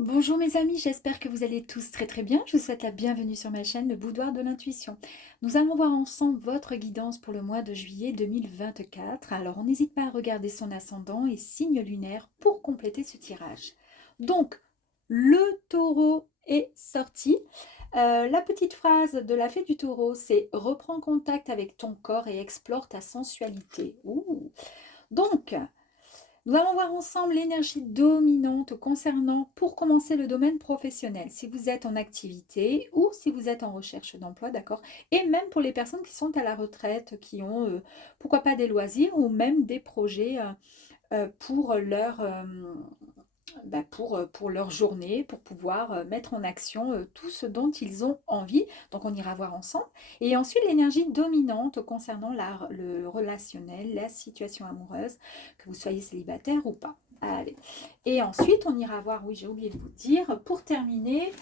Bonjour mes amis, j'espère que vous allez tous très très bien. Je vous souhaite la bienvenue sur ma chaîne Le Boudoir de l'Intuition. Nous allons voir ensemble votre guidance pour le mois de juillet 2024. Alors on n'hésite pas à regarder son ascendant et signe lunaire pour compléter ce tirage. Donc, le taureau est sorti. La petite phrase de la fée du taureau, c'est « Reprends contact avec ton corps et explore ta sensualité ». Ouh. Donc, nous allons voir ensemble l'énergie dominante concernant, pour commencer, le domaine professionnel, si vous êtes en activité ou si vous êtes en recherche d'emploi, d'accord? Et même pour les personnes qui sont à la retraite, qui ont, pourquoi pas, des loisirs ou même des projets pour pour leur journée, pour pouvoir mettre en action tout ce dont ils ont envie. Donc on ira voir ensemble. Et ensuite l'énergie dominante concernant le relationnel, la situation amoureuse, que vous soyez célibataire ou pas. Allez. Et ensuite on ira voir, oui j'ai oublié de vous dire, pour terminer,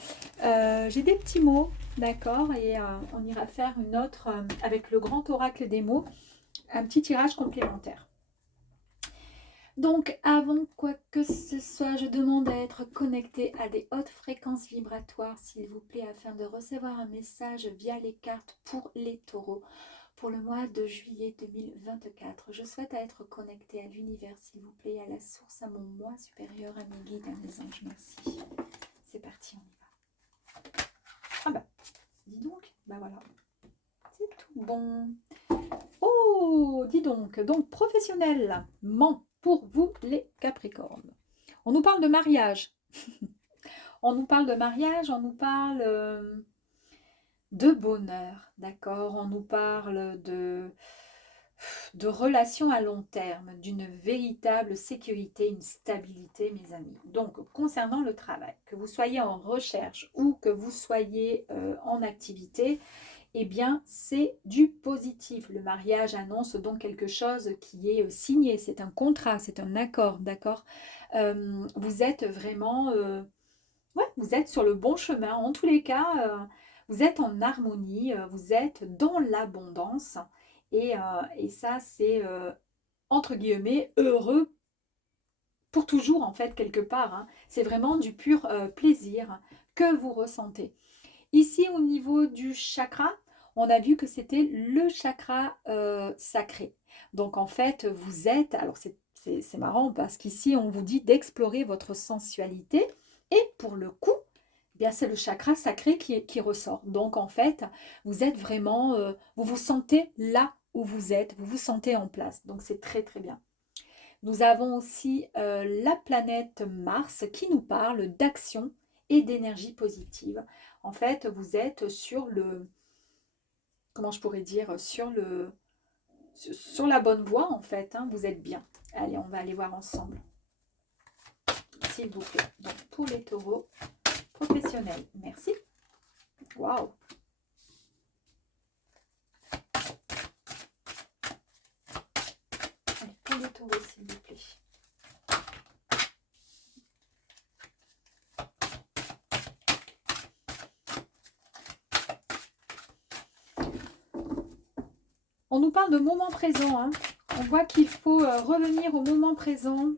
j'ai des petits mots, d'accord, et on ira faire une autre, avec le grand oracle des mots, un petit tirage complémentaire. Donc, avant quoi que ce soit, je demande à être connecté à des hautes fréquences vibratoires, s'il vous plaît, afin de recevoir un message via les cartes pour les taureaux pour le mois de juillet 2024. Je souhaite être connecté à l'univers, s'il vous plaît, à la source, à mon moi supérieur, à mes guides, à mes anges. Merci. C'est parti, on y va. Ah bah, dis donc, bah voilà, c'est tout bon. Oh, dis donc professionnellement, pour vous les Capricornes. On nous parle de mariage. On nous parle de mariage, on nous parle de bonheur, d'accord? On nous parle de relations à long terme, d'une véritable sécurité, une stabilité, mes amis. Donc, concernant le travail, que vous soyez en recherche ou que vous soyez en activité, eh bien, c'est du positif. Le mariage annonce donc quelque chose qui est signé, c'est un contrat, c'est un accord, d'accord? Vous êtes vraiment, ouais, vous êtes sur le bon chemin. En tous les cas, vous êtes en harmonie, vous êtes dans l'abondance. Et ça, c'est, entre guillemets, heureux pour toujours, en fait, quelque part, hein. C'est vraiment du pur plaisir que vous ressentez. Ici, au niveau du chakra, on a vu que c'était le chakra sacré. Donc, en fait, vous êtes... Alors, c'est marrant parce qu'ici, on vous dit d'explorer votre sensualité. Et pour le coup, eh bien, c'est le chakra sacré qui ressort. Donc, en fait, vous êtes vraiment... vous vous sentez là où vous êtes. Vous vous sentez en place. Donc, c'est très, très bien. Nous avons aussi la planète Mars qui nous parle d'action et d'énergie positive. En fait, vous êtes sur le, comment je pourrais dire, sur la bonne voie, en fait, hein, vous êtes bien. Allez, on va aller voir ensemble, s'il vous plaît. Donc, pour les taureaux professionnels, merci. Waouh! Allez, pour les taureaux, s'il vous plaît. On nous parle de moment présent, hein. On voit qu'il faut revenir au moment présent.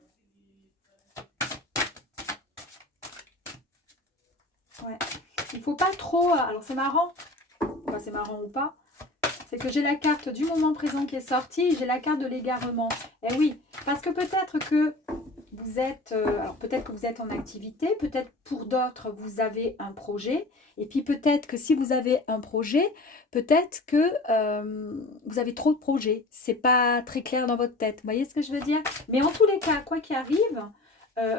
Ouais. Il ne faut pas trop... Alors c'est marrant, enfin c'est marrant ou pas, c'est que j'ai la carte du moment présent qui est sortie et j'ai la carte de l'égarement. Et oui, parce que peut-être que vous êtes... alors peut-être que vous êtes en activité, peut-être pour d'autres vous avez un projet. Et puis peut-être que si vous avez un projet, peut-être que vous avez trop de projets. C'est pas très clair dans votre tête. Vous voyez ce que je veux dire? Mais en tous les cas, quoi qu'il arrive,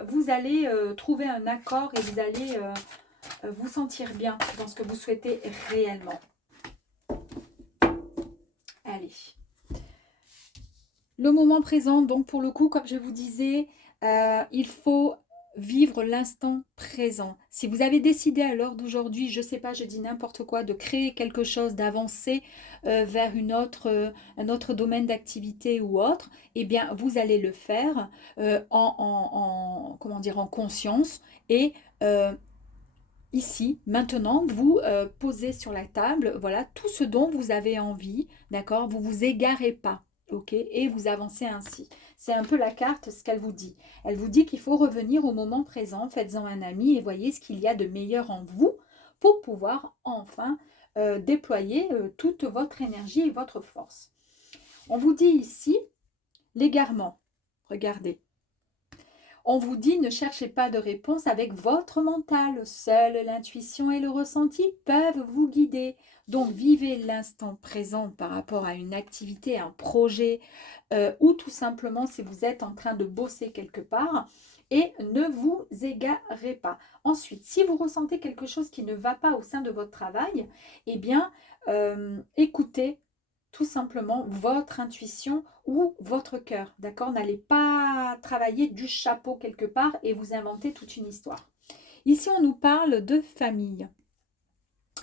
vous allez trouver un accord et vous allez vous sentir bien dans ce que vous souhaitez réellement. Allez. Le moment présent, donc pour le coup, comme je vous disais, il faut vivre l'instant présent. Si vous avez décidé à l'heure d'aujourd'hui, je ne sais pas, je dis n'importe quoi, de créer quelque chose, d'avancer vers un autre domaine d'activité ou autre, eh bien, vous allez le faire comment dire, en conscience et ici, maintenant, vous posez sur la table, voilà, tout ce dont vous avez envie, d'accord? Vous ne vous égarez pas, ok, et vous avancez ainsi. C'est un peu la carte, ce qu'elle vous dit. Elle vous dit qu'il faut revenir au moment présent, faites-en un ami et voyez ce qu'il y a de meilleur en vous pour pouvoir enfin déployer toute votre énergie et votre force. On vous dit ici l'égarement. Regardez. On vous dit ne cherchez pas de réponse avec votre mental. Seule l'intuition et le ressenti peuvent vous guider. Donc vivez l'instant présent par rapport à une activité, un projet ou tout simplement si vous êtes en train de bosser quelque part et ne vous égarez pas. Ensuite, si vous ressentez quelque chose qui ne va pas au sein de votre travail, eh bien écoutez tout simplement votre intuition ou votre cœur, d'accord? N'allez pas travailler du chapeau quelque part et vous inventer toute une histoire. Ici, on nous parle de famille.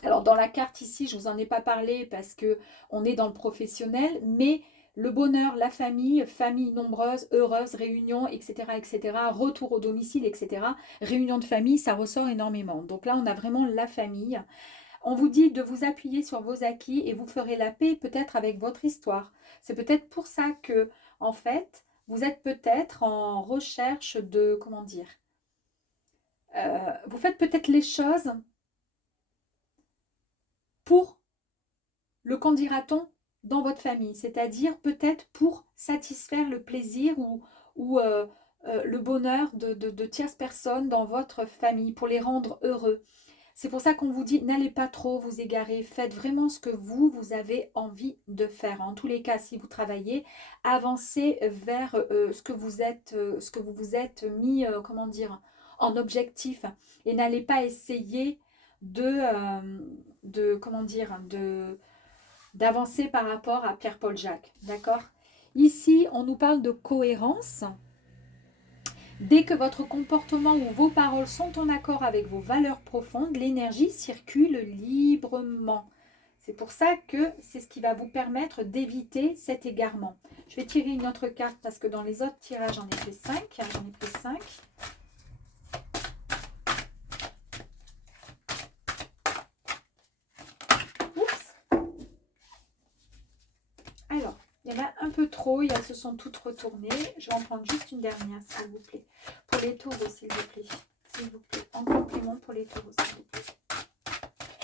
Alors, dans la carte ici, je ne vous en ai pas parlé parce que on est dans le professionnel, mais le bonheur, la famille, famille nombreuse, heureuse, réunion, etc., etc., retour au domicile, etc., réunion de famille, ça ressort énormément. Donc là, on a vraiment la famille. On vous dit de vous appuyer sur vos acquis et vous ferez la paix peut-être avec votre histoire. C'est peut-être pour ça que, en fait, vous êtes peut-être en recherche de, comment dire, vous faites peut-être les choses pour le qu'en dira-t-on dans votre famille, c'est-à-dire peut-être pour satisfaire le plaisir ou le bonheur de tierces personnes dans votre famille, pour les rendre heureux. C'est pour ça qu'on vous dit, n'allez pas trop vous égarer, faites vraiment ce que vous avez envie de faire. En tous les cas, si vous travaillez, avancez vers ce que vous vous êtes mis, comment dire, en objectif. Et n'allez pas essayer comment dire, d'avancer par rapport à Pierre-Paul Jacques. D'accord? Ici, on nous parle de cohérence. Dès que votre comportement ou vos paroles sont en accord avec vos valeurs profondes, l'énergie circule librement. C'est pour ça que c'est ce qui va vous permettre d'éviter cet égarement. Je vais tirer une autre carte parce que dans les autres tirages, j'en ai fait 5. J'en ai pris 5. Oups. Alors, il y en a un peu trop, elles se sont toutes retournées. Je vais en prendre juste une dernière, s'il vous plaît. Pour les taureaux, s'il vous plaît. S'il vous plaît. En complément pour les taureaux, s'il vous plaît.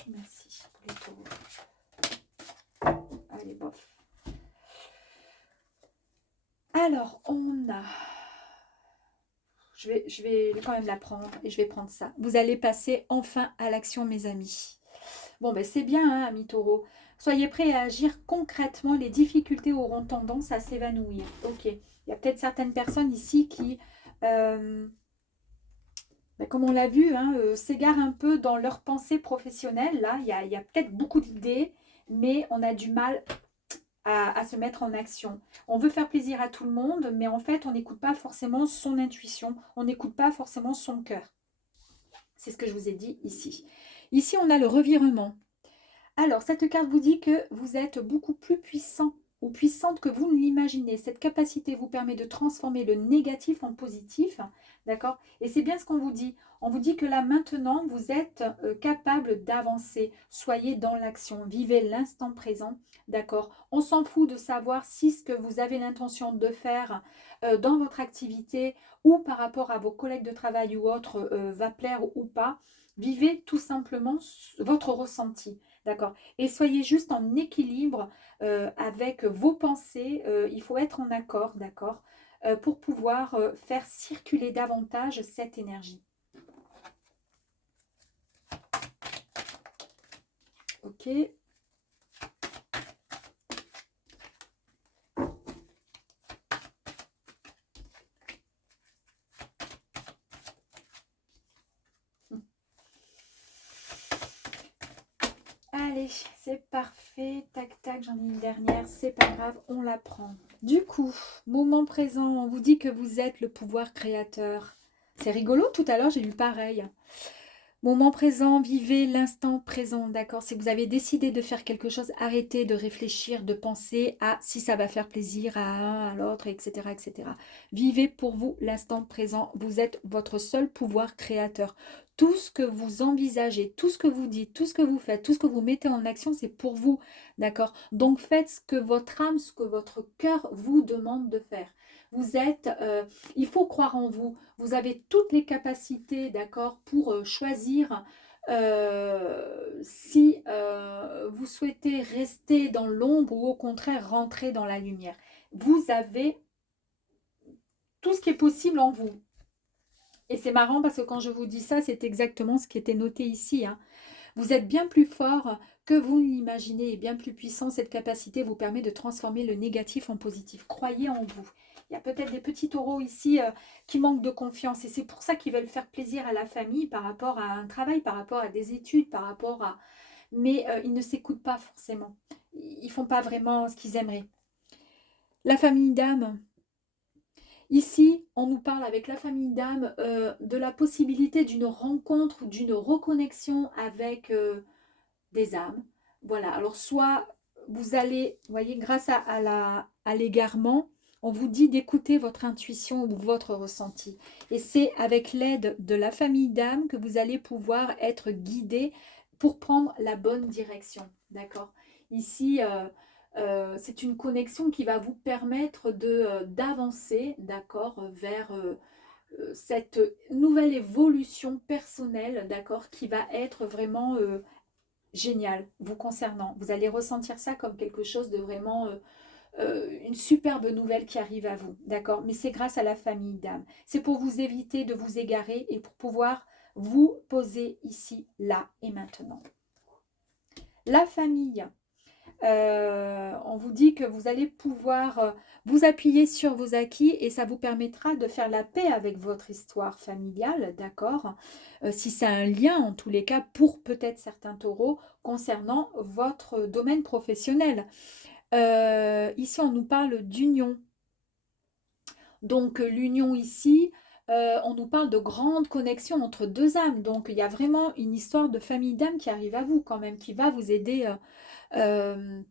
Merci pour les taureaux. Allez, bof. Alors, on a... Je vais quand même la prendre et je vais prendre ça. Vous allez passer enfin à l'action, mes amis. Bon, ben c'est bien, hein, amis taureaux. Soyez prêts à agir concrètement. Les difficultés auront tendance à s'évanouir. Ok. Il y a peut-être certaines personnes ici qui, ben, comme on l'a vu, hein, s'égarent un peu dans leur pensée professionnelle. Là, il y a peut-être beaucoup d'idées, mais on a du mal à se mettre en action. On veut faire plaisir à tout le monde, mais en fait, on n'écoute pas forcément son intuition. On n'écoute pas forcément son cœur. C'est ce que je vous ai dit ici. Ici, on a le revirement. Alors, cette carte vous dit que vous êtes beaucoup plus puissant ou puissante que vous ne l'imaginez. Cette capacité vous permet de transformer le négatif en positif, d'accord? Et c'est bien ce qu'on vous dit. On vous dit que là, maintenant, vous êtes capable d'avancer. Soyez dans l'action, vivez l'instant présent, d'accord? On s'en fout de savoir si ce que vous avez l'intention de faire dans votre activité ou par rapport à vos collègues de travail ou autres va plaire ou pas. Vivez tout simplement votre ressenti. D'accord. Et soyez juste en équilibre avec vos pensées. Il faut être en accord, d'accord, pour pouvoir faire circuler davantage cette énergie. Ok. Allez, c'est parfait. Tac, tac, j'en ai une dernière. C'est pas grave, on la prend. Du coup, moment présent, on vous dit que vous êtes le pouvoir créateur. C'est rigolo, tout à l'heure, j'ai lu pareil. Moment présent, vivez l'instant présent, d'accord? Si vous avez décidé de faire quelque chose, arrêtez de réfléchir, de penser à si ça va faire plaisir à un, à l'autre, etc., etc. Vivez pour vous l'instant présent. Vous êtes votre seul pouvoir créateur. Tout ce que vous envisagez, tout ce que vous dites, tout ce que vous faites, tout ce que vous mettez en action, c'est pour vous, d'accord? Donc faites ce que votre âme, ce que votre cœur vous demande de faire. Vous êtes, il faut croire en vous. Vous avez toutes les capacités, d'accord, pour choisir si vous souhaitez rester dans l'ombre ou au contraire rentrer dans la lumière. Vous avez tout ce qui est possible en vous. Et c'est marrant parce que quand je vous dis ça, c'est exactement ce qui était noté ici, hein. Vous êtes bien plus fort que vous l'imaginez et bien plus puissant. Cette capacité vous permet de transformer le négatif en positif. Croyez en vous. Il y a peut-être des petits taureaux ici qui manquent de confiance et c'est pour ça qu'ils veulent faire plaisir à la famille par rapport à un travail, par rapport à des études, par rapport à... Mais ils ne s'écoutent pas forcément. Ils font pas vraiment ce qu'ils aimeraient. La famille d'âme. Ici, on nous parle avec la famille d'âme de la possibilité d'une rencontre ou d'une reconnexion avec des âmes. Voilà, alors soit vous allez, vous voyez, grâce à l'égarement, on vous dit d'écouter votre intuition ou votre ressenti. Et c'est avec l'aide de la famille d'âme que vous allez pouvoir être guidé pour prendre la bonne direction. D'accord? Ici, c'est une connexion qui va vous permettre d'avancer, d'accord, vers cette nouvelle évolution personnelle, d'accord, qui va être vraiment génial vous concernant. Vous allez ressentir ça comme quelque chose de vraiment une superbe nouvelle qui arrive à vous, d'accord? Mais c'est grâce à la famille d'âme. C'est pour vous éviter de vous égarer et pour pouvoir vous poser ici, là et maintenant. La famille. On vous dit que vous allez pouvoir vous appuyer sur vos acquis et ça vous permettra de faire la paix avec votre histoire familiale, d'accord? Si c'est un lien, en tous les cas, pour peut-être certains taureaux, concernant votre domaine professionnel. Ici, on nous parle d'union. Donc, l'union ici, on nous parle de grande connexion entre deux âmes. Donc, il y a vraiment une histoire de famille d'âmes qui arrive à vous quand même, qui va vous aider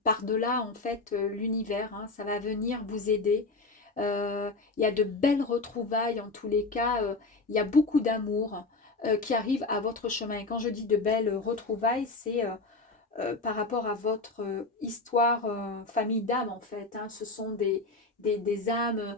par-delà en fait l'univers, hein, ça va venir vous aider. Il y a de belles retrouvailles en tous les cas, il y a beaucoup d'amour qui arrive à votre chemin. Et quand je dis de belles retrouvailles, c'est par rapport à votre histoire famille d'âmes en fait, hein. Ce sont des âmes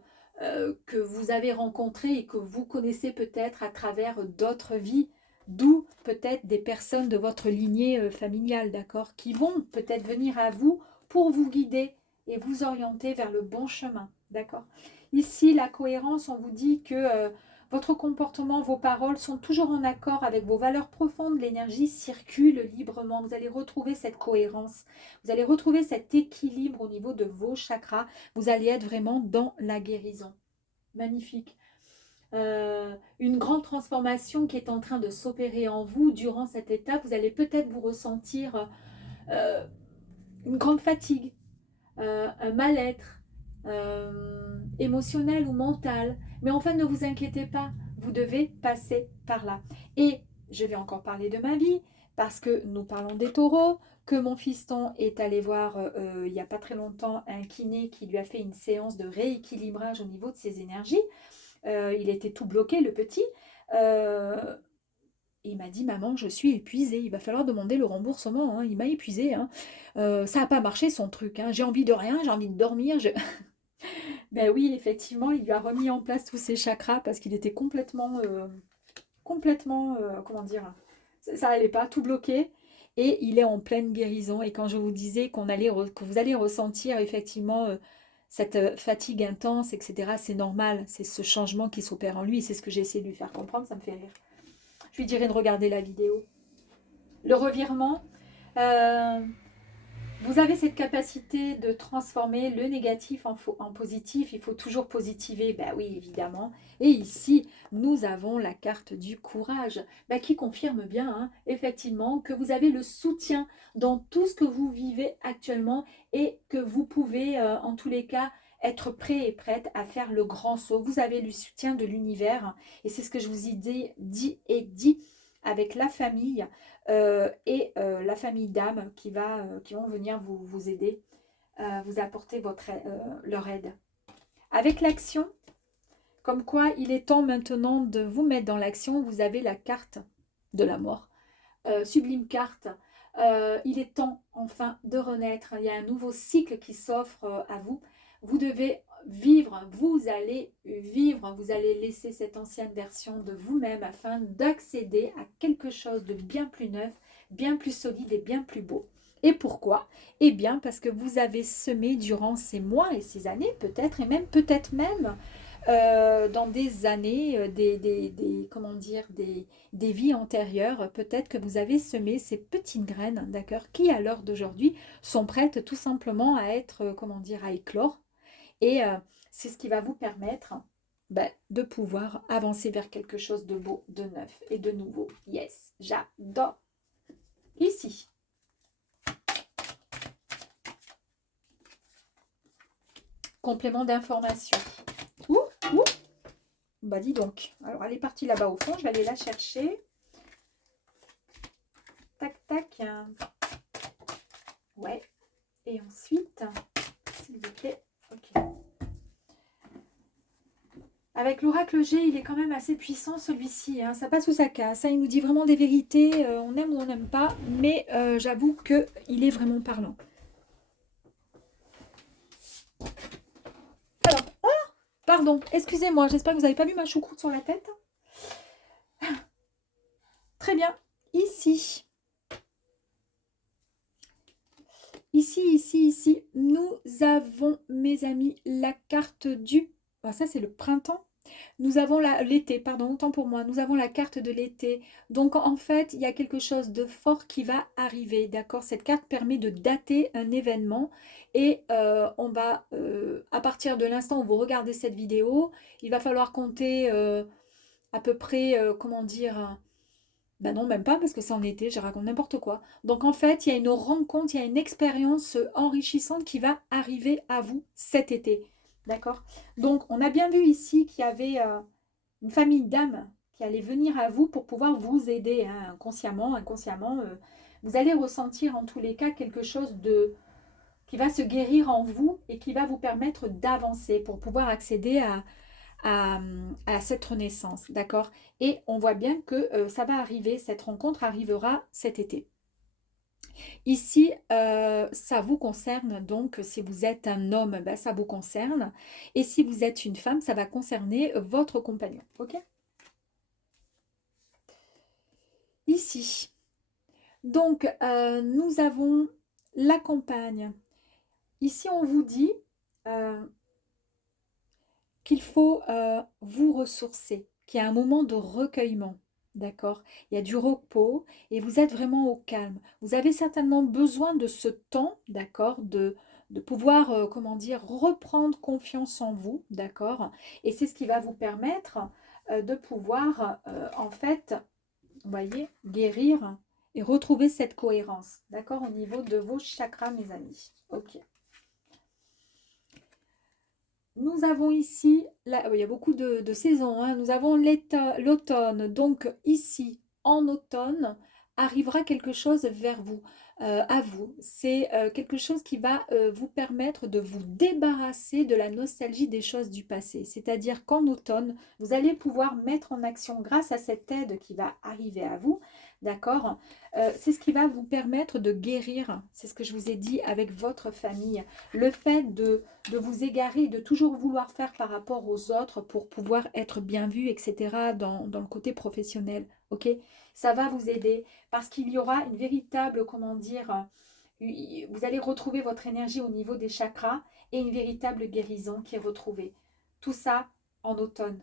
que vous avez rencontrées et que vous connaissez peut-être à travers d'autres vies, d'où peut-être des personnes de votre lignée familiale, d'accord, qui vont peut-être venir à vous pour vous guider et vous orienter vers le bon chemin, d'accord. Ici, la cohérence, on vous dit que votre comportement, vos paroles sont toujours en accord avec vos valeurs profondes. L'énergie circule librement. Vous allez retrouver cette cohérence. Vous allez retrouver cet équilibre au niveau de vos chakras. Vous allez être vraiment dans la guérison. Magnifique. Une grande transformation qui est en train de s'opérer en vous durant cette étape. Vous allez peut-être vous ressentir une grande fatigue, un mal-être émotionnel ou mental. Mais enfin, ne vous inquiétez pas, vous devez passer par là. Et je vais encore parler de ma vie, parce que nous parlons des taureaux, que mon fiston est allé voir il n'y a pas très longtemps un kiné qui lui a fait une séance de rééquilibrage au niveau de ses énergies. Il était tout bloqué, le petit. Il m'a dit, maman, je suis épuisée, il va falloir demander le remboursement, hein. Il m'a épuisée, hein. Ça n'a pas marché son truc, hein. J'ai envie de rien, j'ai envie de dormir. Ben oui, effectivement, il lui a remis en place tous ses chakras parce qu'il était complètement, comment dire, ça n'allait pas, tout bloqué. Et il est en pleine guérison. Et quand je vous disais que vous allez ressentir effectivement cette fatigue intense, etc., c'est normal. C'est ce changement qui s'opère en lui. C'est ce que j'ai essayé de lui faire comprendre, ça me fait rire. Je lui dirais de regarder la vidéo. Le revirement, euh, vous avez cette capacité de transformer le négatif en positif. Il faut toujours positiver, ben oui, évidemment. Et ici, nous avons la carte du courage, ben, qui confirme bien, hein, effectivement, que vous avez le soutien dans tout ce que vous vivez actuellement et que vous pouvez, en tous les cas, être prêt et prête à faire le grand saut. Vous avez le soutien de l'univers et c'est ce que je vous ai dit avec la famille et la famille d'âmes qui vont venir vous aider, vous apporter leur aide. Avec l'action, comme quoi il est temps maintenant de vous mettre dans l'action, vous avez la carte de la mort. Sublime carte. Il est temps enfin de renaître. Il y a un nouveau cycle qui s'offre à vous. Vous devez vivre, vous allez vivre, vous allez laisser cette ancienne version de vous-même afin d'accéder à quelque chose de bien plus neuf, bien plus solide et bien plus beau. Et pourquoi? Eh bien parce que vous avez semé durant ces mois et ces années peut-être, et même peut-être même dans des années, comment dire, des vies antérieures, peut-être que vous avez semé ces petites graines, d'accord, qui à l'heure d'aujourd'hui sont prêtes tout simplement à être, comment dire, à éclore. Et c'est ce qui va vous permettre de pouvoir avancer vers quelque chose de beau, de neuf et de nouveau. Yes, j'adore. Ici, complément d'information. Ouh, ouh. Bah dis donc. Alors elle est partie là-bas au fond, je vais aller la chercher. Tac, tac. Ouais. Et ensuite, s'il vous plaît. Ok. Avec l'oracle G, il est quand même assez puissant celui-ci. Hein. Ça passe ou ça casse. Ça, il nous dit vraiment des vérités. On aime ou on n'aime pas. Mais j'avoue qu'il est vraiment parlant. Alors, oh, pardon, excusez-moi. J'espère que vous n'avez pas vu ma choucroute sur la tête. Très bien. Ici. Ici, nous avons, mes amis, la carte du... Ah, ça, c'est le printemps. Nous avons l'été, pardon, autant pour moi. Nous avons la carte de l'été. Donc, en fait, il y a quelque chose de fort qui va arriver, d'accord? Cette carte permet de dater un événement et on va, à partir de l'instant où vous regardez cette vidéo, il va falloir compter à peu près, comment dire... Ben non, même pas, parce que c'est en été, je raconte n'importe quoi. Donc en fait, il y a une rencontre, il y a une expérience enrichissante qui va arriver à vous cet été. D'accord? Donc on a bien vu ici qu'il y avait une famille d'âmes qui allait venir à vous pour pouvoir vous aider, hein, inconsciemment. Vous allez ressentir en tous les cas quelque chose de qui va se guérir en vous et qui va vous permettre d'avancer pour pouvoir accéder à cette renaissance, d'accord? Et on voit bien que ça va arriver, cette rencontre arrivera cet été. Ici, ça vous concerne, donc si vous êtes un homme, ben, ça vous concerne. Et si vous êtes une femme, ça va concerner votre compagnon, ok? Ici, donc nous avons la compagne. Ici, on vous dit qu'il faut vous ressourcer, qu'il y a un moment de recueillement, d'accord? Il y a du repos et vous êtes vraiment au calme. Vous avez certainement besoin de ce temps, d'accord, de pouvoir, comment dire, reprendre confiance en vous, d'accord? Et c'est ce qui va vous permettre de pouvoir, en fait, vous voyez, guérir et retrouver cette cohérence, d'accord, au niveau de vos chakras, mes amis. Ok. Nous avons ici, là, il y a beaucoup de saisons, hein. Nous avons l'automne. Donc ici, en automne, arrivera quelque chose vers vous, à vous. C'est quelque chose qui va vous permettre de vous débarrasser de la nostalgie des choses du passé. C'est-à-dire qu'en automne, vous allez pouvoir mettre en action, grâce à cette aide qui va arriver à vous, d'accord? C'est ce qui va vous permettre de guérir. C'est ce que je vous ai dit avec votre famille. Le fait de vous égarer, de toujours vouloir faire par rapport aux autres pour pouvoir être bien vu, etc. dans le côté professionnel, ok? Ça va vous aider parce qu'il y aura une véritable, comment dire, vous allez retrouver votre énergie au niveau des chakras et une véritable guérison qui est retrouvée. Tout ça en automne.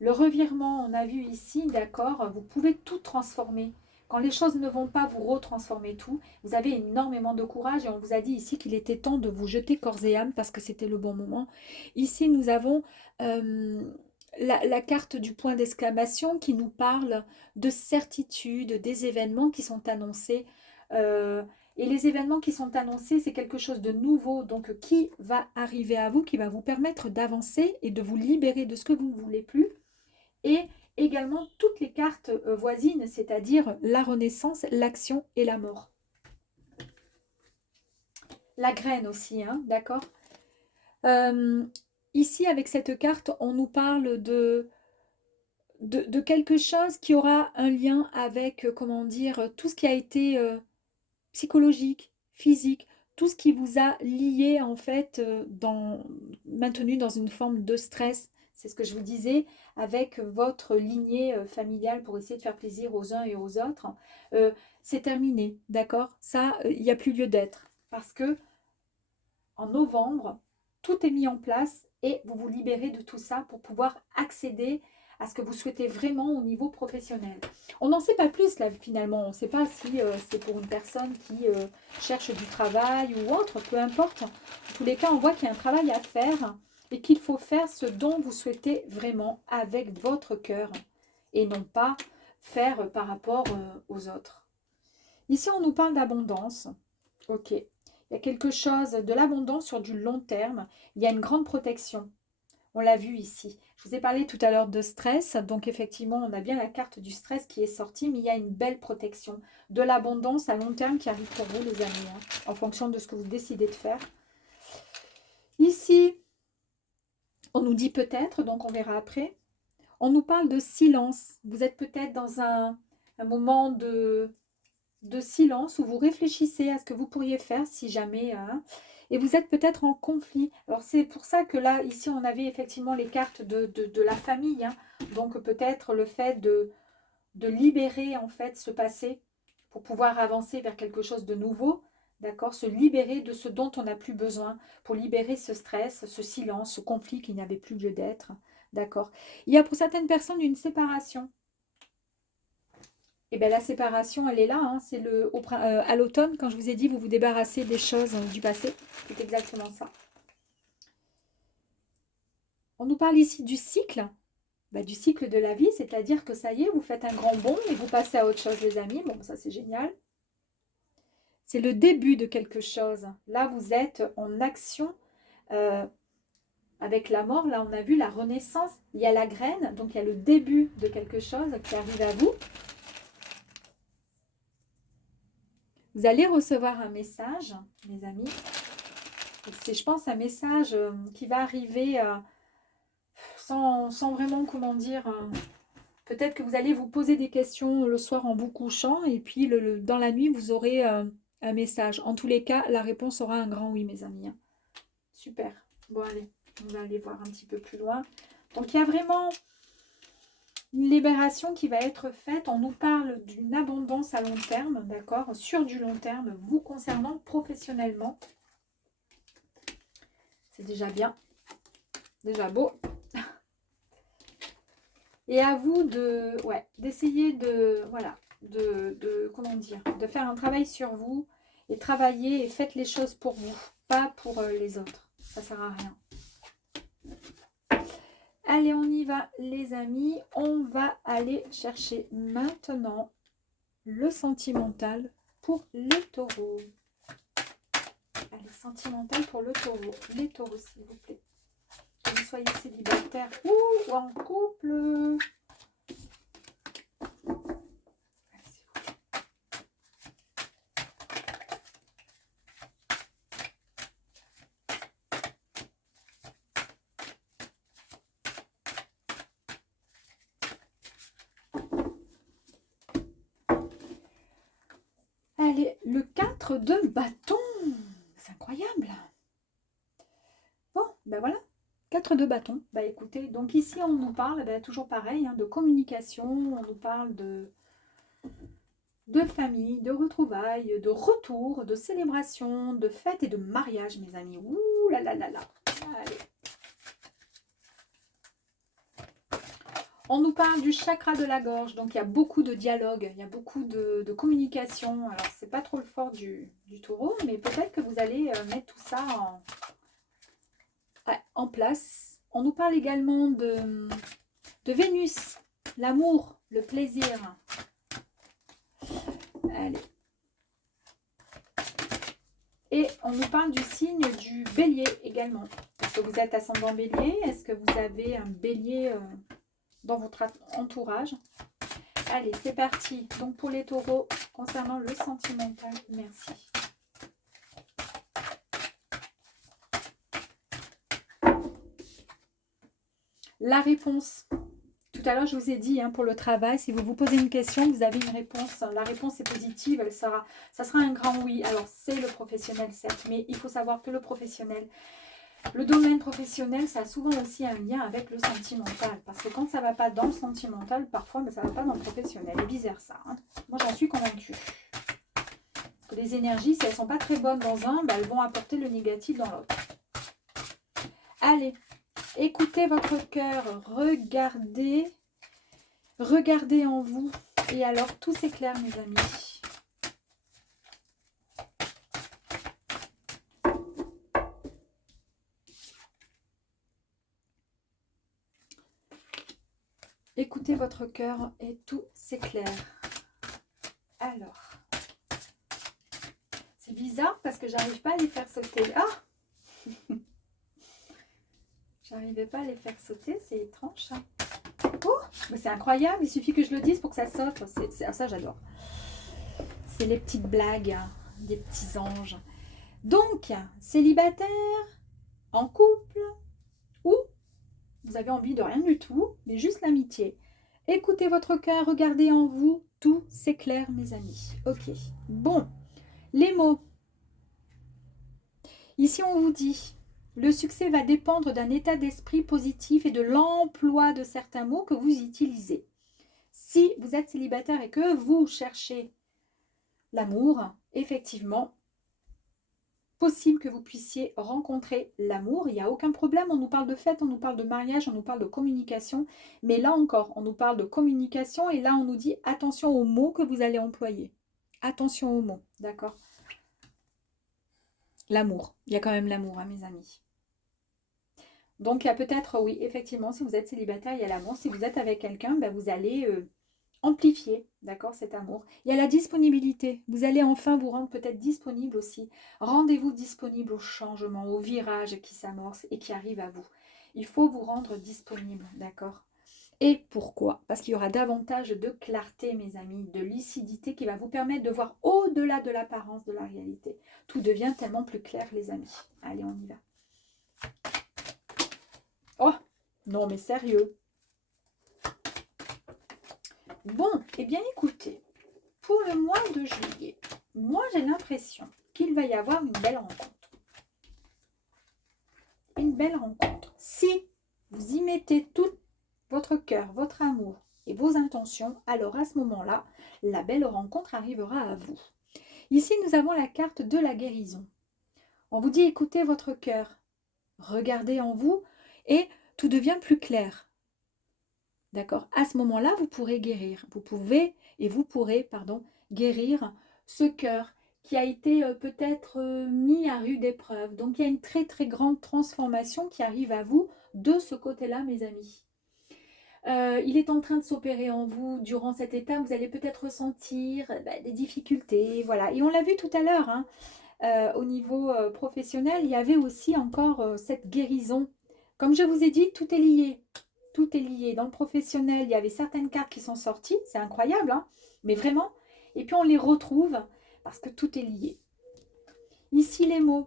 Le revirement, on a vu ici, d'accord, vous pouvez tout transformer. Quand les choses ne vont pas, vous retransformez tout. Vous avez énormément de courage et on vous a dit ici qu'il était temps de vous jeter corps et âme parce que c'était le bon moment. Ici, nous avons la carte du point d'exclamation qui nous parle de certitude, des événements qui sont annoncés. Et les événements qui sont annoncés, c'est quelque chose de nouveau, donc qui va arriver à vous, qui va vous permettre d'avancer et de vous libérer de ce que vous ne voulez plus. Et également toutes les cartes voisines, c'est-à-dire la renaissance, l'action et la mort. La graine aussi, hein, d'accord. Ici, avec cette carte, on nous parle de de quelque chose qui aura un lien avec, comment dire, tout ce qui a été psychologique, physique, tout ce qui vous a lié en fait, maintenu dans une forme de stress. C'est ce que je vous disais, avec votre lignée familiale pour essayer de faire plaisir aux uns et aux autres. Euh, c'est terminé, d'accord? Ça, il n'y a plus lieu d'être. Parce que en novembre, tout est mis en place et vous vous libérez de tout ça pour pouvoir accéder à ce que vous souhaitez vraiment au niveau professionnel. On n'en sait pas plus là finalement, on ne sait pas si c'est pour une personne qui cherche du travail ou autre, peu importe. En tous les cas, on voit qu'il y a un travail à faire et qu'il faut faire ce dont vous souhaitez vraiment avec votre cœur et non pas faire par rapport aux autres. Ici, on nous parle d'abondance. Ok. Il y a quelque chose de l'abondance sur du long terme. Il y a une grande protection. On l'a vu ici. Je vous ai parlé tout à l'heure de stress. Donc effectivement, on a bien la carte du stress qui est sortie, mais il y a une belle protection. De l'abondance à long terme qui arrive pour vous, les amis, hein, en fonction de ce que vous décidez de faire. Ici, on nous dit peut-être, donc on verra après. On nous parle de silence. Vous êtes peut-être dans un moment de silence où vous réfléchissez à ce que vous pourriez faire si jamais, hein, et vous êtes peut-être en conflit. Alors c'est pour ça que là, ici, on avait effectivement les cartes de la famille, hein. Donc peut-être le fait de libérer en fait ce passé pour pouvoir avancer vers quelque chose de nouveau, d'accord, se libérer de ce dont on n'a plus besoin, pour libérer ce stress, ce silence, ce conflit qui n'avait plus lieu d'être, d'accord. Il y a pour certaines personnes une séparation. Et bien la séparation, elle est là, hein. C'est à l'automne, quand je vous ai dit, vous vous débarrassez des choses du passé. C'est exactement ça. On nous parle ici du cycle, du cycle de la vie, c'est-à-dire que ça y est, vous faites un grand bond et vous passez à autre chose, les amis. Bon, ça c'est génial. C'est le début de quelque chose. Là, vous êtes en action avec la mort. Là, on a vu la renaissance. Il y a la graine, donc il y a le début de quelque chose qui arrive à vous. Vous allez recevoir un message, mes amis. C'est, je pense, un message qui va arriver sans vraiment, comment dire, peut-être que vous allez vous poser des questions le soir en vous couchant et puis dans la nuit, vous aurez un message. En tous les cas, la réponse aura un grand oui, mes amis, hein. Super. Bon, allez, on va aller voir un petit peu plus loin. Donc, il y a vraiment une libération qui va être faite. On nous parle d'une abondance à long terme, d'accord, sur du long terme, vous concernant professionnellement. C'est déjà bien, déjà beau. Et à vous d'essayer comment dire, de faire un travail sur vous et travailler et faites les choses pour vous, pas pour les autres. Ça sert à rien. Allez, on y va, les amis. On va aller chercher maintenant le sentimental pour les taureaux. Allez, sentimental pour le taureau. Les taureaux, s'il vous plaît. Que vous soyez célibataire ou en couple. Allez, le 4 de bâton. C'est incroyable. Bon, ben voilà. 4 de bâton. Bah écoutez, donc ici on nous parle, toujours pareil, hein, de communication, on nous parle de famille, de retrouvailles, de retour, de célébration, de fête et de mariage, mes amis. Ouh là là là là. Allez. On nous parle du chakra de la gorge, donc il y a beaucoup de dialogue, il y a beaucoup de communication. Alors, c'est pas trop le fort du taureau, mais peut-être que vous allez mettre tout ça en place. On nous parle également de Vénus, l'amour, le plaisir. Allez. Et on nous parle du signe du bélier également. Est-ce que vous êtes ascendant bélier? Est-ce que vous avez un bélier dans votre entourage? Allez, c'est parti. Donc pour les taureaux, concernant le sentimental, merci. La réponse, tout à l'heure, je vous ai dit, hein, pour le travail, si vous vous posez une question, vous avez une réponse. La réponse est positive, ça sera un grand oui. Alors, c'est le professionnel, certes, mais il faut savoir que le professionnel, le domaine professionnel, ça a souvent aussi un lien avec le sentimental. Parce que quand ça ne va pas dans le sentimental, parfois, mais ça ne va pas dans le professionnel. Et vice-versa. Hein. Moi, j'en suis convaincue. Que les énergies, si elles ne sont pas très bonnes dans un, elles vont apporter le négatif dans l'autre. Allez, écoutez votre cœur. Regardez en vous. Et alors, tout s'éclaire, mes amis. Écoutez votre cœur et tout s'éclaire. Alors, c'est bizarre parce que j'arrive pas à les faire sauter. Ah, j'arrivais pas à les faire sauter, c'est étrange ça. Oh, mais c'est incroyable, il suffit que je le dise pour que ça saute. Ça, j'adore. C'est les petites blagues, hein, des petits anges. Donc, célibataire, en couple, ou vous avez envie de rien du tout, mais juste l'amitié. Écoutez votre cœur, regardez en vous, tout s'éclaire, mes amis. Ok, bon, les mots. Ici, on vous dit, le succès va dépendre d'un état d'esprit positif et de l'emploi de certains mots que vous utilisez. Si vous êtes célibataire et que vous cherchez l'amour, effectivement, possible que vous puissiez rencontrer l'amour. Il n'y a aucun problème. On nous parle de fête, on nous parle de mariage, on nous parle de communication. Mais là encore, on nous parle de communication et là, on nous dit attention aux mots que vous allez employer. Attention aux mots, d'accord? L'amour. Il y a quand même l'amour, hein, mes amis. Donc, il y a peut-être, oui, effectivement, si vous êtes célibataire, il y a l'amour. Si vous êtes avec quelqu'un, vous allez amplifier, d'accord, cet amour. Il y a la disponibilité. Vous allez enfin vous rendre peut-être disponible aussi. Rendez-vous disponible au changement, au virage qui s'amorce et qui arrive à vous. Il faut vous rendre disponible, d'accord? Et pourquoi? Parce qu'il y aura davantage de clarté, mes amis, de lucidité qui va vous permettre de voir au-delà de l'apparence de la réalité. Tout devient tellement plus clair, les amis. Allez, on y va. Oh, non mais sérieux. Bon, eh bien écoutez, pour le mois de juillet, moi j'ai l'impression qu'il va y avoir une belle rencontre. Une belle rencontre. Si vous y mettez tout votre cœur, votre amour et vos intentions, alors à ce moment-là, la belle rencontre arrivera à vous. Ici, nous avons la carte de la guérison. On vous dit écoutez votre cœur, regardez en vous et tout devient plus clair. D'accord? À ce moment-là, vous pourrez guérir. Vous pourrez, guérir ce cœur qui a été peut-être mis à rude épreuve. Donc, il y a une très, très grande transformation qui arrive à vous de ce côté-là, mes amis. Il est en train de s'opérer en vous durant cet état. Vous allez peut-être ressentir des difficultés. Voilà. Et on l'a vu tout à l'heure, hein, au niveau professionnel, il y avait aussi encore cette guérison. Comme je vous ai dit, tout est lié. Tout est lié. Dans le professionnel, il y avait certaines cartes qui sont sorties. C'est incroyable, hein, mais vraiment. Et puis on les retrouve parce que tout est lié. Ici, les mots.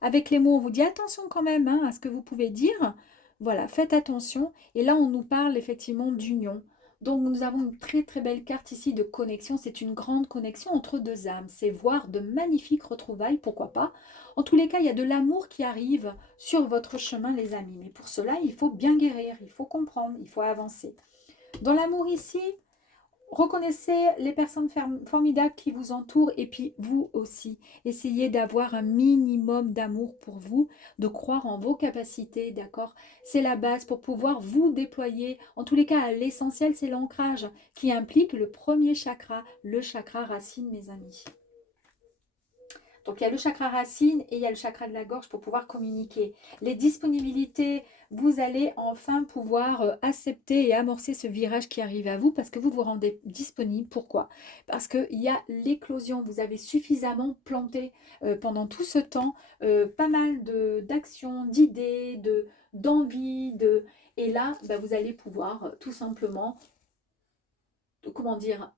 Avec les mots, on vous dit attention quand même à ce que vous pouvez dire. Voilà, faites attention. Et là, on nous parle effectivement d'union. Donc, nous avons une très très belle carte ici de connexion. C'est une grande connexion entre deux âmes. C'est voir de magnifiques retrouvailles, pourquoi pas. En tous les cas, il y a de l'amour qui arrive sur votre chemin, les amis. Mais pour cela, il faut bien guérir, il faut comprendre, il faut avancer. Dans l'amour ici, reconnaissez les personnes formidables qui vous entourent et puis vous aussi. Essayez d'avoir un minimum d'amour pour vous, de croire en vos capacités, d'accord? C'est la base pour pouvoir vous déployer. En tous les cas, l'essentiel, c'est l'ancrage qui implique le premier chakra, le chakra racine, mes amis. Donc, il y a le chakra racine et il y a le chakra de la gorge pour pouvoir communiquer. Les disponibilités, vous allez enfin pouvoir accepter et amorcer ce virage qui arrive à vous parce que vous vous rendez disponible. Pourquoi? Parce qu'il y a l'éclosion. Vous avez suffisamment planté pendant tout ce temps pas mal d'actions, d'idées, d'envie. Et là, vous allez pouvoir tout simplement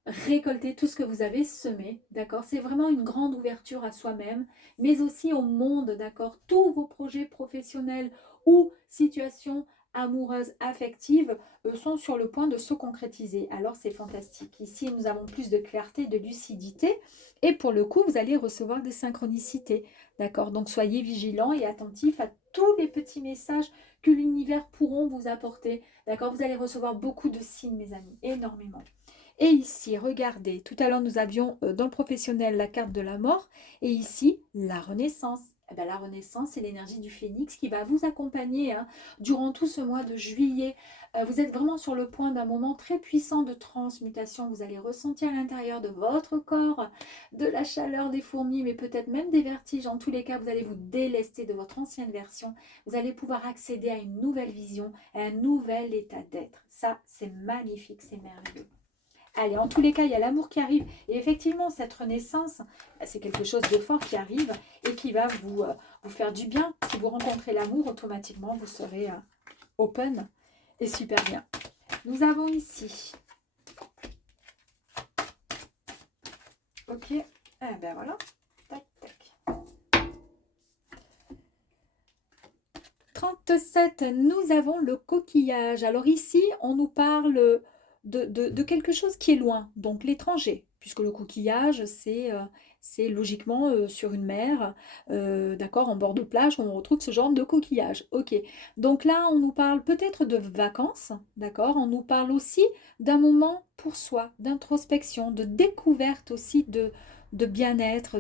récolter tout ce que vous avez semé, d'accord? C'est vraiment une grande ouverture à soi-même, mais aussi au monde, d'accord? Tous vos projets professionnels ou situations amoureuses, affectives sont sur le point de se concrétiser. Alors c'est fantastique. Ici, nous avons plus de clarté, de lucidité. Et pour le coup, vous allez recevoir des synchronicités. D'accord? Donc soyez vigilants et attentifs à tous les petits messages que l'univers pourront vous apporter. D'accord? Vous allez recevoir beaucoup de signes, mes amis, énormément. Et ici, regardez, tout à l'heure, nous avions dans le professionnel la carte de la mort et ici, la renaissance. Eh bien, la renaissance, c'est l'énergie du phénix qui va vous accompagner hein, durant tout ce mois de juillet. Vous êtes vraiment sur le point d'un moment très puissant de transmutation. Vous allez ressentir à l'intérieur de votre corps de la chaleur des fourmis, mais peut-être même des vertiges. En tous les cas, vous allez vous délester de votre ancienne version. Vous allez pouvoir accéder à une nouvelle vision, à un nouvel état d'être. Ça, c'est magnifique, c'est merveilleux. Allez, en tous les cas, il y a l'amour qui arrive. Et effectivement, cette renaissance, c'est quelque chose de fort qui arrive et qui va vous faire du bien. Si vous rencontrez l'amour, automatiquement, vous serez open et super bien. Nous avons ici. Ok. Eh ben voilà. Tac, tac. 37, nous avons le coquillage. Alors ici, on nous parle de quelque chose qui est loin, donc l'étranger, puisque le coquillage, c'est logiquement sur une mer, d'accord, en bord de plage, on retrouve ce genre de coquillage. Ok, donc là, on nous parle peut-être de vacances, d'accord, on nous parle aussi d'un moment pour soi, d'introspection, de découverte aussi de bien-être,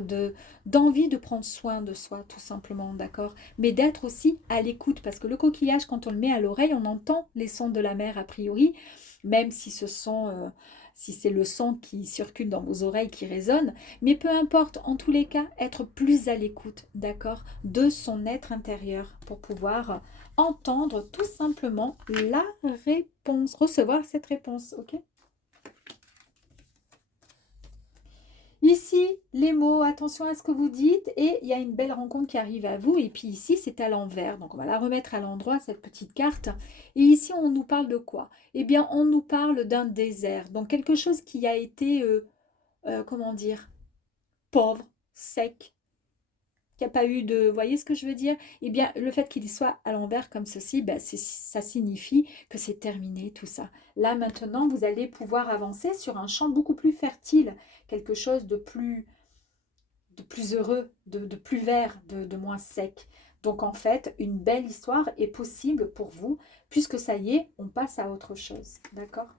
d'envie de prendre soin de soi, tout simplement, d'accord, mais d'être aussi à l'écoute, parce que le coquillage, quand on le met à l'oreille, on entend les sons de la mer a priori, même si si c'est le son qui circule dans vos oreilles qui résonne, mais peu importe, en tous les cas, être plus à l'écoute, d'accord, de son être intérieur pour pouvoir entendre tout simplement la réponse, recevoir cette réponse, ok? Ici, les mots, attention à ce que vous dites et il y a une belle rencontre qui arrive à vous. Et puis ici, c'est à l'envers. Donc, on va la remettre à l'endroit, cette petite carte. Et ici, on nous parle de quoi? Eh bien, on nous parle d'un désert. Donc, quelque chose qui a été, comment dire, pauvre, sec, qui n'a pas eu de... Vous voyez ce que je veux dire? Eh bien, le fait qu'il soit à l'envers comme ceci, ben, ça signifie que c'est terminé tout ça. Là, maintenant, vous allez pouvoir avancer sur un champ beaucoup plus fertile, quelque chose de plus heureux, de plus vert, de moins sec. Donc, en fait, une belle histoire est possible pour vous, puisque ça y est, on passe à autre chose. D'accord?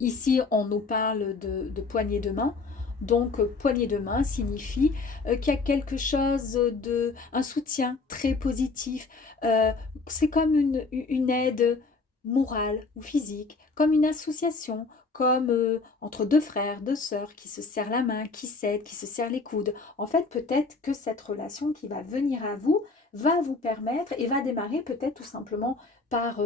Ici, on nous parle de poignée de main. Donc, poignée de main signifie qu'il y a quelque chose un soutien très positif. C'est comme une aide morale ou physique, comme une association, comme entre deux frères, deux sœurs qui se serrent la main, qui s'aident, qui se serrent les coudes. En fait, peut-être que cette relation qui va venir à vous va vous permettre et va démarrer peut-être tout simplement par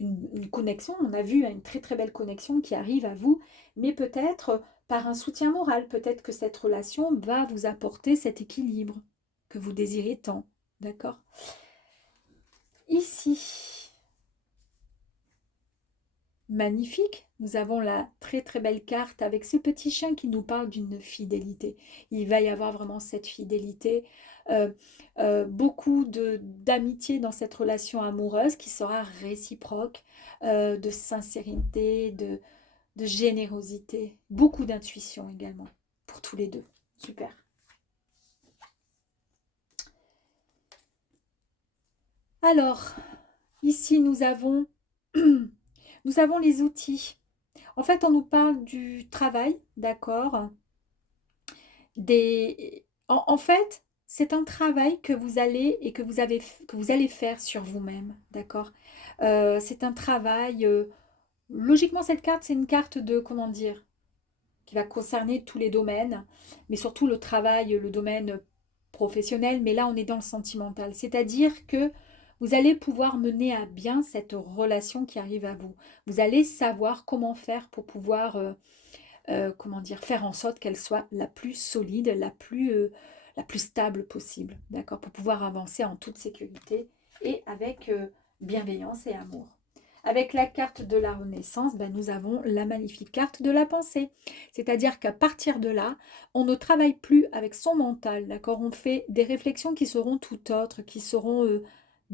une connexion, on a vu une très très belle connexion qui arrive à vous, mais peut-être par un soutien moral, peut-être que cette relation va vous apporter cet équilibre que vous désirez tant, d'accord? Ici, magnifique, nous avons la très très belle carte avec ce petit chien qui nous parle d'une fidélité. Il va y avoir vraiment cette fidélité, euh, beaucoup d'amitié dans cette relation amoureuse qui sera réciproque, de sincérité, de générosité, beaucoup d'intuition également pour tous les deux. Super. Alors, ici nous avons, nous avons les outils. En fait, on nous parle du travail, d'accord. En fait, c'est un travail que vous allez et que vous allez faire sur vous-même, d'accord. C'est un travail. Logiquement, cette carte, c'est une carte de comment dire, qui va concerner tous les domaines, mais surtout le travail, le domaine professionnel, mais là on est dans le sentimental. C'est-à-dire que vous allez pouvoir mener à bien cette relation qui arrive à vous. Vous allez savoir comment faire pour pouvoir, comment dire, faire en sorte qu'elle soit la plus solide, la plus stable possible, d'accord, pour pouvoir avancer en toute sécurité et avec bienveillance et amour. Avec la carte de la Renaissance, ben, nous avons la magnifique carte de la pensée. C'est-à-dire qu'à partir de là, on ne travaille plus avec son mental, d'accord? On fait des réflexions qui seront tout autres, qui seront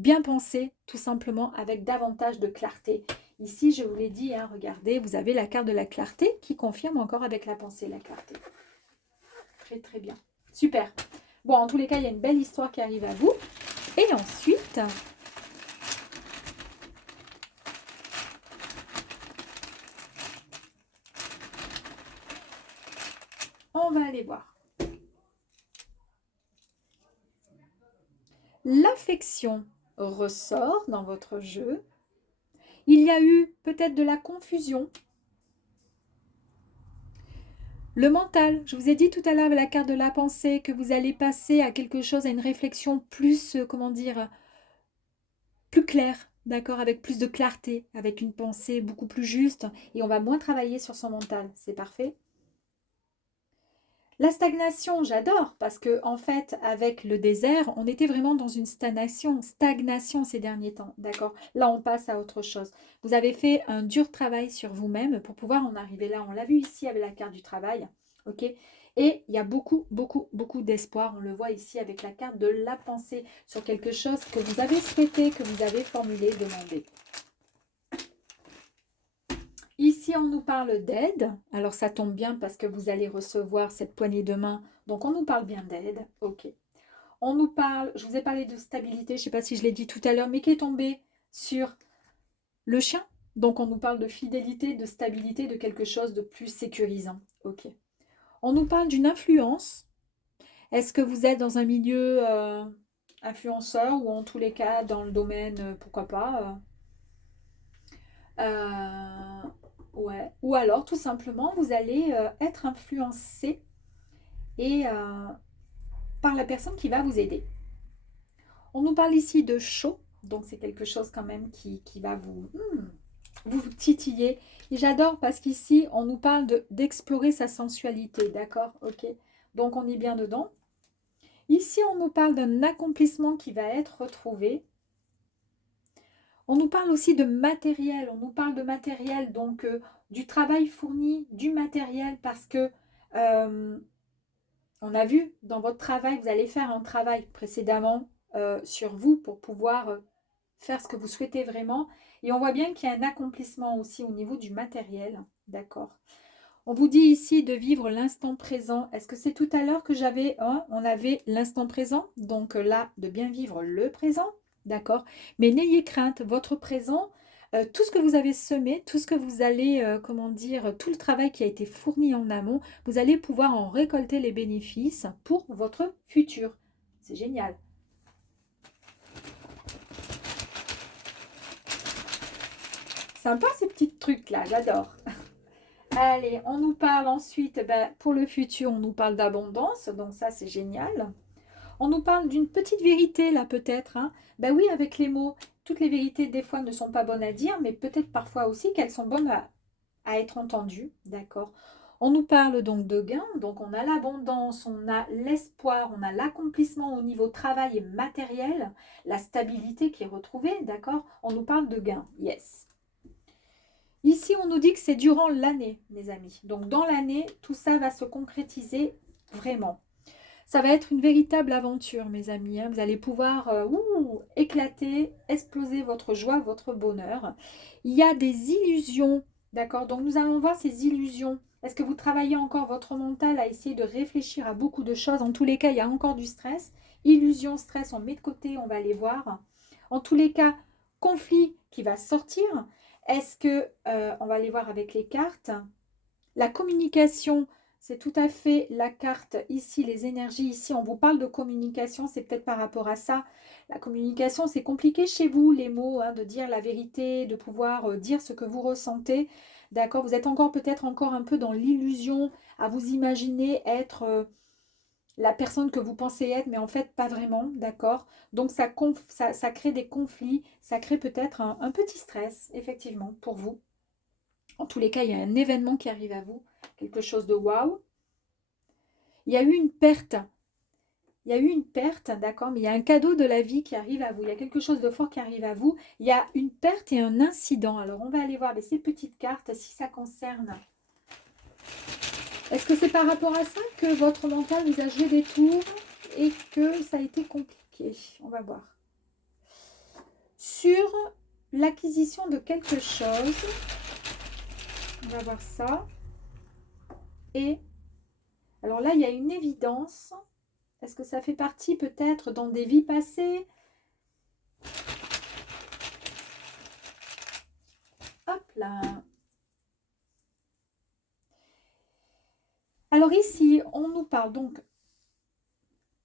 bien penser, tout simplement, avec davantage de clarté. Ici, je vous l'ai dit, hein, regardez, vous avez la carte de la clarté qui confirme encore avec la pensée la clarté. Très, très bien. Super. Bon, en tous les cas, il y a une belle histoire qui arrive à vous. Et ensuite, on va aller voir. L'affection ressort dans votre jeu. Il y a eu peut-être de la confusion. Le mental, je vous ai dit tout à l'heure avec la carte de la pensée que vous allez passer à quelque chose, à une réflexion plus, comment dire, plus claire, d'accord, avec plus de clarté, avec une pensée beaucoup plus juste et on va moins travailler sur son mental. C'est parfait. La stagnation, j'adore parce que en fait, avec le désert, on était vraiment dans une stagnation ces derniers temps, d'accord? Là, on passe à autre chose. Vous avez fait un dur travail sur vous-même pour pouvoir en arriver là. On l'a vu ici avec la carte du travail, ok? Et il y a beaucoup, beaucoup, beaucoup d'espoir. On le voit ici avec la carte de la pensée sur quelque chose que vous avez souhaité, que vous avez formulé, demandé. Ici, on nous parle d'aide. Alors, ça tombe bien parce que vous allez recevoir cette poignée de main. Donc, on nous parle bien d'aide. Ok. On nous parle, je vous ai parlé de stabilité, je ne sais pas si je l'ai dit tout à l'heure, mais qui est tombé sur le chien. Donc, on nous parle de fidélité, de stabilité, de quelque chose de plus sécurisant. Ok. On nous parle d'une influence. Est-ce que vous êtes dans un milieu influenceur ou en tous les cas dans le domaine, pourquoi pas ouais. Ou alors, tout simplement, vous allez être influencé et par la personne qui va vous aider. On nous parle ici de chaud, donc c'est quelque chose quand même qui va vous titiller. Et j'adore parce qu'ici, on nous parle d'explorer sa sensualité, d'accord? Ok. Donc, on est bien dedans. Ici, on nous parle d'un accomplissement qui va être retrouvé. On nous parle aussi de matériel, on nous parle de matériel, donc du travail fourni, du matériel, parce que on a vu dans votre travail, vous allez faire un travail précédemment sur vous pour pouvoir faire ce que vous souhaitez vraiment. Et on voit bien qu'il y a un accomplissement aussi au niveau du matériel, d'accord. On vous dit ici de vivre l'instant présent. Est-ce que c'est tout à l'heure que j'avais, on avait l'instant présent, donc là, de bien vivre le présent. D'accord. Mais n'ayez crainte, votre présent, tout ce que vous avez semé, tout ce que vous allez, comment dire, tout le travail qui a été fourni en amont, vous allez pouvoir en récolter les bénéfices pour votre futur. C'est génial. Sympa ces petits trucs-là, j'adore. Allez, on nous parle ensuite, pour le futur, on nous parle d'abondance, donc ça c'est génial. On nous parle d'une petite vérité là peut-être. Hein. Ben oui, avec les mots, toutes les vérités des fois ne sont pas bonnes à dire, mais peut-être parfois aussi qu'elles sont bonnes à être entendues. D'accord. On nous parle donc de gains, donc on a l'abondance, on a l'espoir, on a l'accomplissement au niveau travail et matériel, la stabilité qui est retrouvée, d'accord. On nous parle de gains, yes. Ici, on nous dit que c'est durant l'année, mes amis. Donc dans l'année, tout ça va se concrétiser vraiment. Ça va être une véritable aventure, mes amis. Hein. Vous allez pouvoir éclater, exploser votre joie, votre bonheur. Il y a des illusions, d'accord? Donc, nous allons voir ces illusions. Est-ce que vous travaillez encore votre mental à essayer de réfléchir à beaucoup de choses? En tous les cas, il y a encore du stress. Illusion, stress, on met de côté, on va les voir. En tous les cas, conflit qui va sortir. Est-ce que, on va les voir avec les cartes. La communication, c'est tout à fait la carte ici, les énergies ici. On vous parle de communication, c'est peut-être par rapport à ça. La communication, c'est compliqué chez vous, les mots, hein, de dire la vérité, de pouvoir dire ce que vous ressentez. D'accord? Vous êtes encore peut-être encore un peu dans l'illusion à vous imaginer être la personne que vous pensez être, mais en fait pas vraiment. D'accord? Donc ça crée des conflits, ça crée peut-être un petit stress, effectivement, pour vous. En tous les cas, il y a un événement qui arrive à vous, quelque chose de waouh. Il y a eu une perte. Il y a eu une perte, d'accord, mais il y a un cadeau de la vie qui arrive à vous. Il y a quelque chose de fort qui arrive à vous. Il y a une perte et un incident. Alors, on va aller voir ces petites cartes si ça concerne. Est-ce que c'est par rapport à ça que votre mental vous a joué des tours et que ça a été compliqué? On va voir. sur l'acquisition de quelque chose. On va voir ça. Et alors là, il y a une évidence. Est-ce que ça fait partie peut-être dans des vies passées? Hop là. Alors ici, on nous parle donc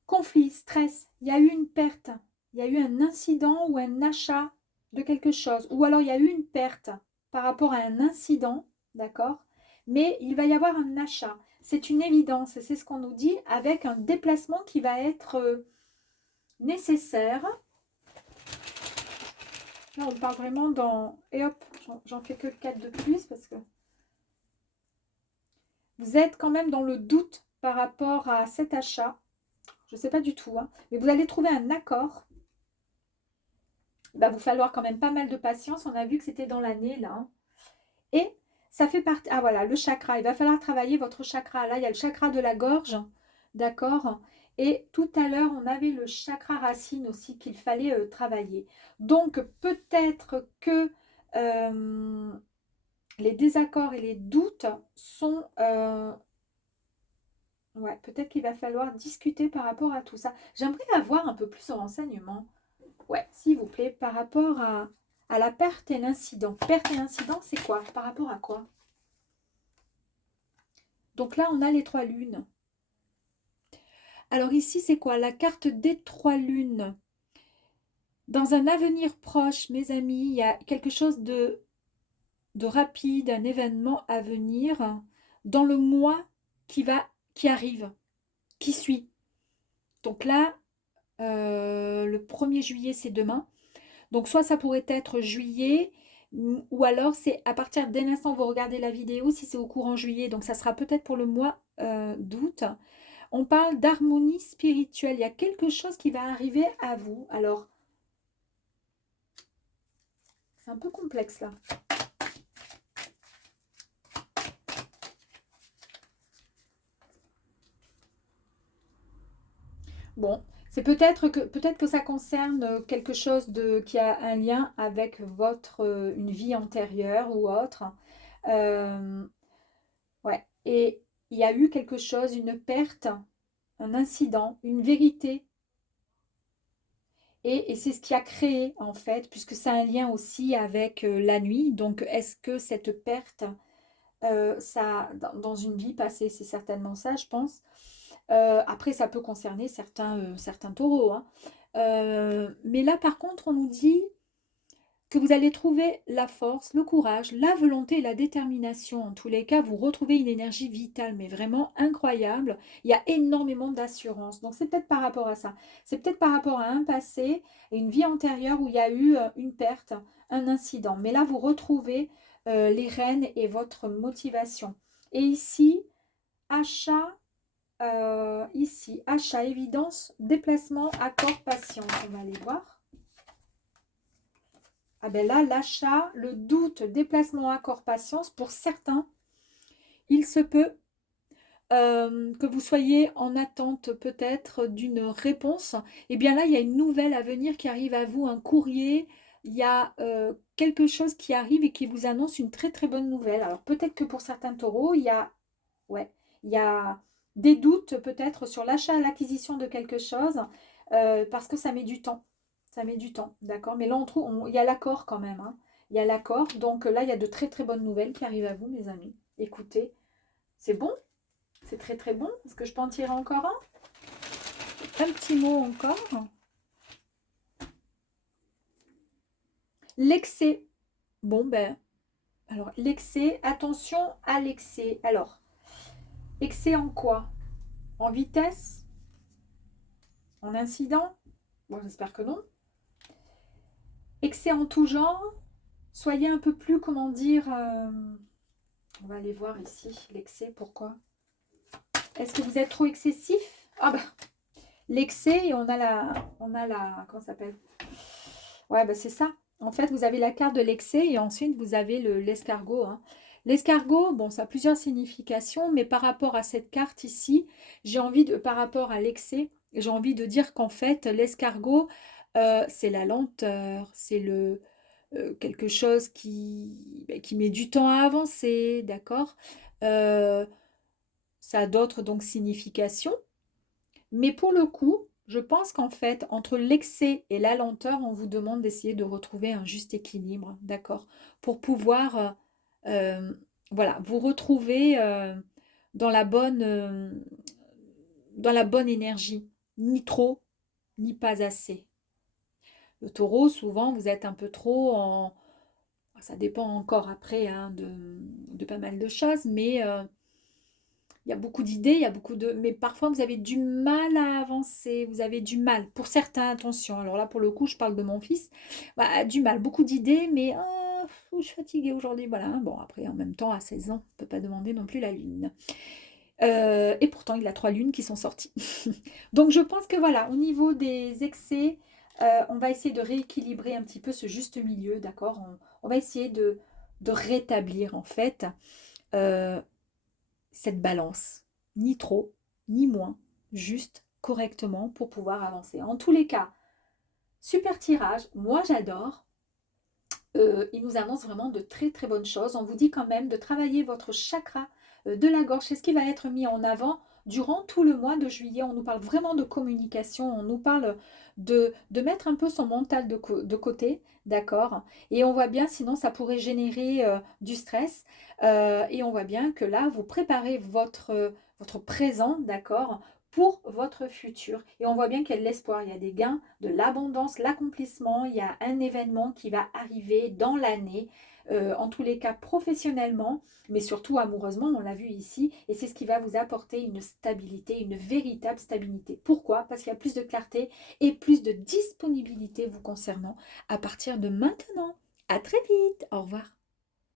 conflit, stress. Il y a eu une perte. Il y a eu un incident ou un achat de quelque chose. Ou alors il y a eu une perte par rapport à un incident, d'accord? Mais il va y avoir un achat. C'est une évidence. C'est ce qu'on nous dit avec un déplacement qui va être nécessaire. Là, on parle vraiment dans... Et hop, j'en fais que 4 de plus parce que vous êtes quand même dans le doute par rapport à cet achat. Je ne sais pas du tout, hein, mais vous allez trouver un accord. Il va vous falloir quand même pas mal de patience. On a vu que c'était dans l'année, là. Hein. Et ça fait partie... Ah, voilà, le chakra. Il va falloir travailler votre chakra. Là, il y a le chakra de la gorge, d'accord? Et tout à l'heure, on avait le chakra racine aussi qu'il fallait travailler. Donc, peut-être que les désaccords et les doutes sont... ouais, peut-être qu'il va falloir discuter par rapport à tout ça. J'aimerais avoir un peu plus de renseignements. Ouais, s'il vous plaît, par rapport à la perte et l'incident. Perte et incident, c'est quoi? Par rapport à quoi? Donc là, on a les 3 lunes. Alors ici, c'est quoi? La carte des 3 lunes. Dans un avenir proche, mes amis, il y a quelque chose de rapide, un événement à venir dans le mois qui arrive, qui suit. Donc là, le 1er juillet, c'est demain. Donc soit ça pourrait être juillet, ou alors c'est à partir dès l'instant où vous regardez la vidéo, si c'est au courant juillet, donc ça sera peut-être pour le mois d'août. On parle d'harmonie spirituelle. Il y a quelque chose qui va arriver à vous. Alors, c'est un peu complexe là. Bon, c'est peut-être que ça concerne quelque chose qui a un lien avec une vie antérieure ou autre. Euh, ouais. Et il y a eu quelque chose, une perte, un incident, une vérité. Et c'est ce qui a créé, en fait, puisque ça a un lien aussi avec la nuit. Donc, est-ce que cette perte, dans une vie passée, c'est certainement ça, je pense. Après, ça peut concerner certains taureaux. Hein. Mais là, par contre, on nous dit que vous allez trouver la force, le courage, la volonté et la détermination. En tous les cas, vous retrouvez une énergie vitale, mais vraiment incroyable. Il y a énormément d'assurance. Donc, c'est peut-être par rapport à ça. C'est peut-être par rapport à un passé et une vie antérieure où il y a eu une perte, un incident. Mais là, vous retrouvez les rênes et votre motivation. Et ici, achat, évidence, déplacement, accord, patience. On va aller voir. Ah ben là, l'achat, le doute, déplacement, accord, patience, pour certains, il se peut que vous soyez en attente peut-être d'une réponse. Et bien là, il y a une nouvelle à venir qui arrive à vous, un courrier, il y a quelque chose qui arrive et qui vous annonce une très très bonne nouvelle. Alors peut-être que pour certains taureaux, ouais, il y a des doutes peut-être sur l'achat, l'acquisition de quelque chose, parce que ça met du temps. Ça met du temps, d'accord? Mais là, il y a l'accord quand même. Hein. Il y a l'accord. Donc là, il y a de très très bonnes nouvelles qui arrivent à vous, mes amis. Écoutez, c'est bon? C'est très très bon. Est-ce que je peux en tirer encore un? Un petit mot encore. L'excès. Bon, ben, alors, l'excès, attention à l'excès. Alors, excès en quoi? En vitesse? En incident? Bon, j'espère que non. Excès en tout genre. Soyez un peu plus, comment dire, on va aller voir ici l'excès, pourquoi? Est-ce que vous êtes trop excessif? Ah bah, l'excès et on a comment ça s'appelle? Ouais, bah c'est ça. En fait, vous avez la carte de l'excès et ensuite vous avez l'escargot. Hein. L'escargot, bon, ça a plusieurs significations, mais par rapport à cette carte ici, par rapport à l'excès, j'ai envie de dire qu'en fait, l'escargot, c'est la lenteur, c'est quelque chose qui met du temps à avancer, d'accord? Euh, Ça a d'autres donc significations. Mais pour le coup, je pense qu'en fait, entre l'excès et la lenteur, on vous demande d'essayer de retrouver un juste équilibre, d'accord? Pour pouvoir, euh, voilà, vous retrouver dans dans la bonne énergie, ni trop, ni pas assez. Le taureau, souvent, vous êtes un peu trop en... Ça dépend encore après hein, de pas mal de choses, mais il y a beaucoup d'idées, il y a beaucoup de... Mais parfois, vous avez du mal à avancer, vous avez du mal. Pour certains, attention. Alors là, pour le coup, je parle de mon fils. Bah, du mal, beaucoup d'idées, mais je suis fatiguée aujourd'hui. Voilà. Hein. Bon, après, en même temps, à 16 ans, on ne peut pas demander non plus la lune. Et pourtant, il a 3 lunes qui sont sorties. Donc, je pense que voilà, au niveau des excès, on va essayer de rééquilibrer un petit peu ce juste milieu, d'accord? On va essayer de rétablir, en fait, euh, cette balance. Ni trop, ni moins, juste correctement pour pouvoir avancer. En tous les cas, super tirage. Moi, j'adore. Il nous annonce vraiment de très très bonnes choses. On vous dit quand même de travailler votre chakra de la gorge. C'est ce qui va être mis en avant durant tout le mois de juillet. On nous parle vraiment de communication, on nous parle de mettre un peu son mental de côté, d'accord? Et on voit bien, sinon ça pourrait générer du stress. Et on voit bien que là, vous préparez votre présent, d'accord? Pour votre futur. Et on voit bien qu'il y a de l'espoir, il y a des gains, de l'abondance, l'accomplissement, il y a un événement qui va arriver dans l'année, en tous les cas professionnellement, mais surtout amoureusement, on l'a vu ici, et c'est ce qui va vous apporter une stabilité, une véritable stabilité. Pourquoi? Parce qu'il y a plus de clarté et plus de disponibilité vous concernant à partir de maintenant. À très vite, au revoir.